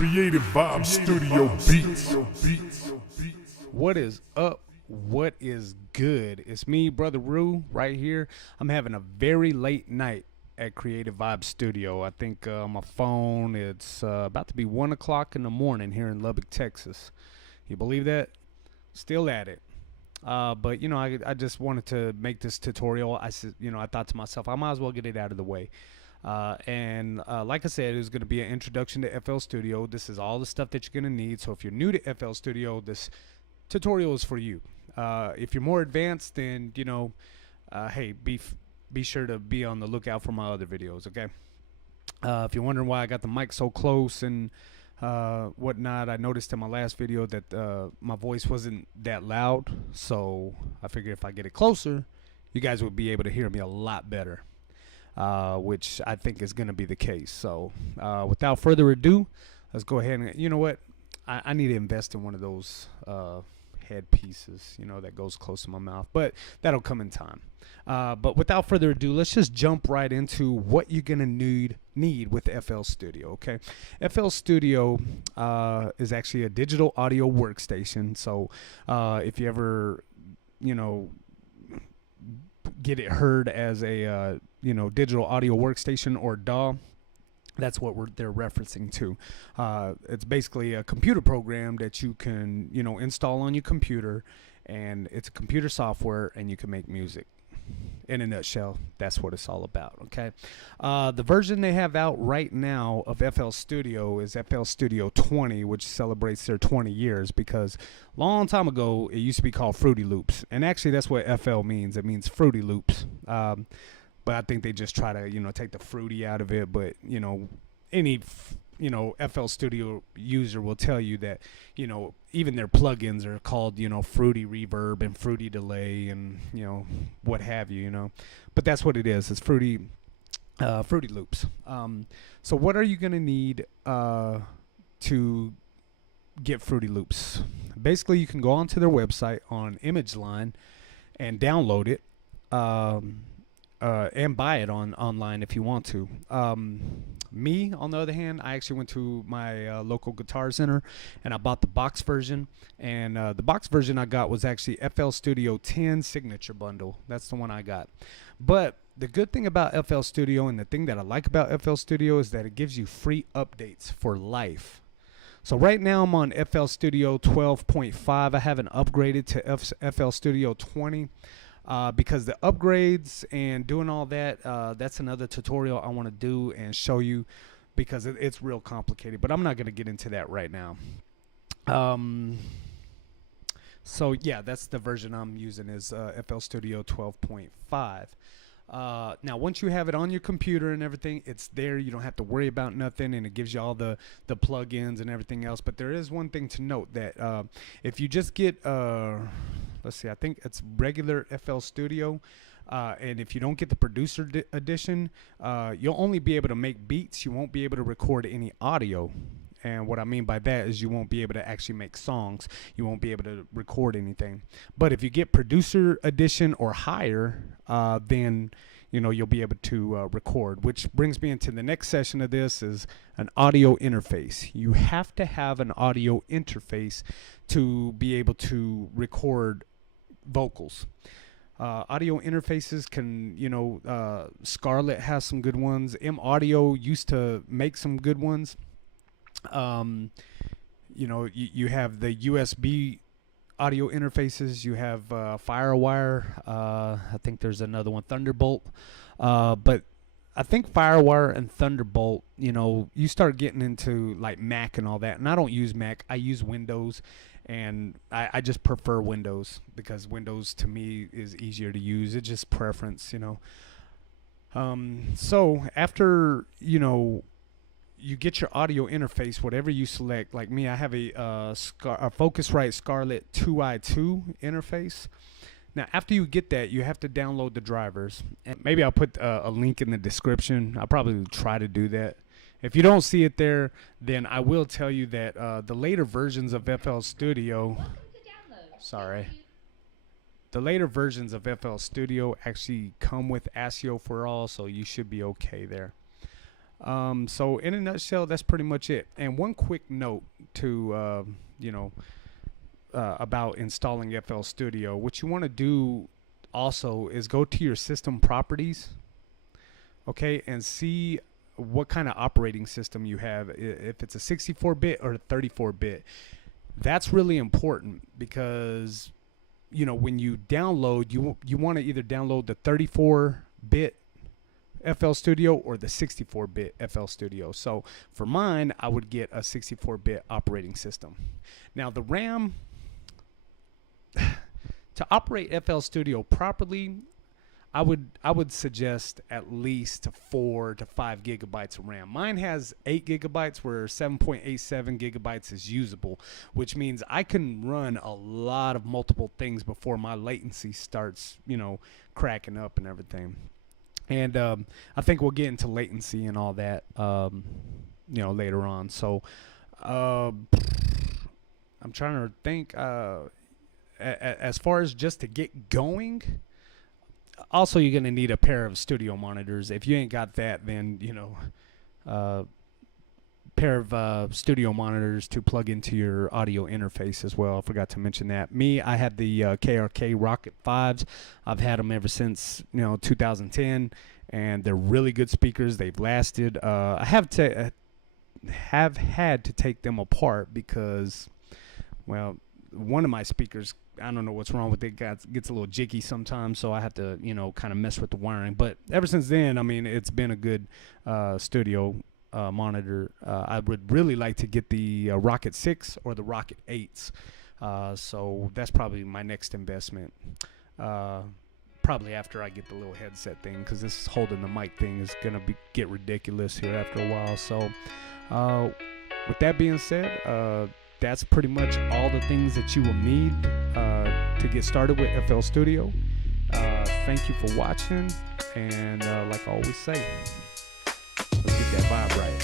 Creative Vibe Studio Beats. What is up? What is good? It's me, Brother Rue, right here. I'm having a very late night at Creative Vibe Studio. I think on my phone, it's about to be 1 o'clock in the morning here in Lubbock, Texas. You believe that? Still at it. But I just wanted to make this tutorial. I thought to myself, I might as well get it out of the way. And like I said, it's going to be an introduction to FL Studio. This is all the stuff that you're going to need. So if you're new to FL Studio, this tutorial is for you. If you're more advanced, then hey, be sure to be on the lookout for my other videos. Okay. If you're wondering why I got the mic so close and whatnot, I noticed in my last video that my voice wasn't that loud, so I figured if I get it closer, you guys would be able to hear me a lot better, which I think is going to be the case. So without further ado, let's go ahead and, you know what, I need to invest in one of those head pieces, that goes close to my mouth, but that'll come in time. But without further ado, let's just jump right into what you're gonna need with FL Studio. Okay, FL Studio is actually a digital audio workstation. So if you ever get it heard as a digital audio workstation or DAW, that's what they're referencing to. It's basically a computer program that you can install on your computer, and it's a computer software, and you can make music. In a nutshell, that's what it's all about. Okay, the version they have out right now of FL Studio is FL Studio 20, which celebrates their 20 years, because a long time ago it used to be called Fruity Loops, and actually that's what FL means. It means Fruity Loops. But I think they just try to take the fruity out of it. But any FL Studio user will tell you that even their plugins are called Fruity Reverb and Fruity Delay and what have you. But that's what it is. It's Fruity Loops. So what are you gonna need to get Fruity Loops? Basically, you can go onto their website on ImageLine and download it. And buy it online if you want to. Me, on the other hand, I actually went to my local Guitar Center and I bought the box version. And the box version I got was actually FL Studio 10 Signature Bundle. That's the one I got. But the good thing about FL Studio, and the thing that I like about FL Studio, is that it gives you free updates for life. So right now I'm on FL Studio 12.5. I haven't upgraded to FL Studio 20. Because the upgrades and doing all that, that's another tutorial I want to do and show you, because it's real complicated, but I'm not going to get into that right now. So yeah, that's the version I'm using, is FL Studio 12.5. Now once you have it on your computer and everything, it's there. You don't have to worry about nothing, and it gives you all the plugins and everything else. But there is one thing to note, that if you just get let's see, I think it's regular FL Studio, and if you don't get the producer edition, you'll only be able to make beats. You won't be able to record any audio. And what I mean by that is you won't be able to actually make songs. You won't be able to record anything. But if you get producer edition or higher, then you'll be able to record. Which brings me into the next session of this, is an audio interface. You have to have an audio interface to be able to record vocals. Audio interfaces can, Scarlett has some good ones. M Audio used to make some good ones. You have the USB audio interfaces. You have Firewire. I think there's another one, Thunderbolt. But I think Firewire and Thunderbolt, you start getting into like Mac and all that. And I don't use Mac. I use Windows. And I just prefer Windows, because Windows to me is easier to use. It's just preference, So after, you get your audio interface, whatever you select. Like me, I have a Focusrite Scarlett 2i2 interface. Now, after you get that, you have to download the drivers. And maybe I'll put a link in the description. I'll probably try to do that. If you don't see it there, then I will tell you that the later versions of FL Studio, the later versions of FL Studio actually come with ASIO for all, so you should be okay there. So in a nutshell, that's pretty much it. And one quick note to about installing FL Studio. What you want to do also is go to your system properties, okay, and see what kind of operating system you have, if it's a 64-bit or a 34-bit. That's really important because, when you download, you want to either download the 34-bit FL Studio or the 64-bit FL Studio. So for mine, I would get a 64-bit operating system. Now the RAM, to operate FL Studio properly, I would suggest at least 4 to 5 gigabytes of RAM. Mine has 8 gigabytes, where 7.87 gigabytes is usable, which means I can run a lot of multiple things before my latency starts, cracking up and everything. And I think we'll get into latency and all that, later on. So I'm trying to think. As far as just to get going, also you're going to need a pair of studio monitors. If you ain't got that, then pair of studio monitors to plug into your audio interface as well. I forgot to mention that. I had the KRK Rocket 5s. I've had them ever since 2010, and they're really good speakers. They've lasted. I have had to take them apart because, well, one of my speakers, I don't know what's wrong with it, gets a little jiggy sometimes, so I have to kind of mess with the wiring. But ever since then, I mean, it's been a good studio monitor. I would really like to get the Rocket 6 or the Rocket 8s. So that's probably my next investment. Probably after I get the little headset thing, because this holding the mic thing is going to get ridiculous here after a while. So with that being said, that's pretty much all the things that you will need to get started with FL Studio. Thank you for watching, and like I always say, let's get that vibe right.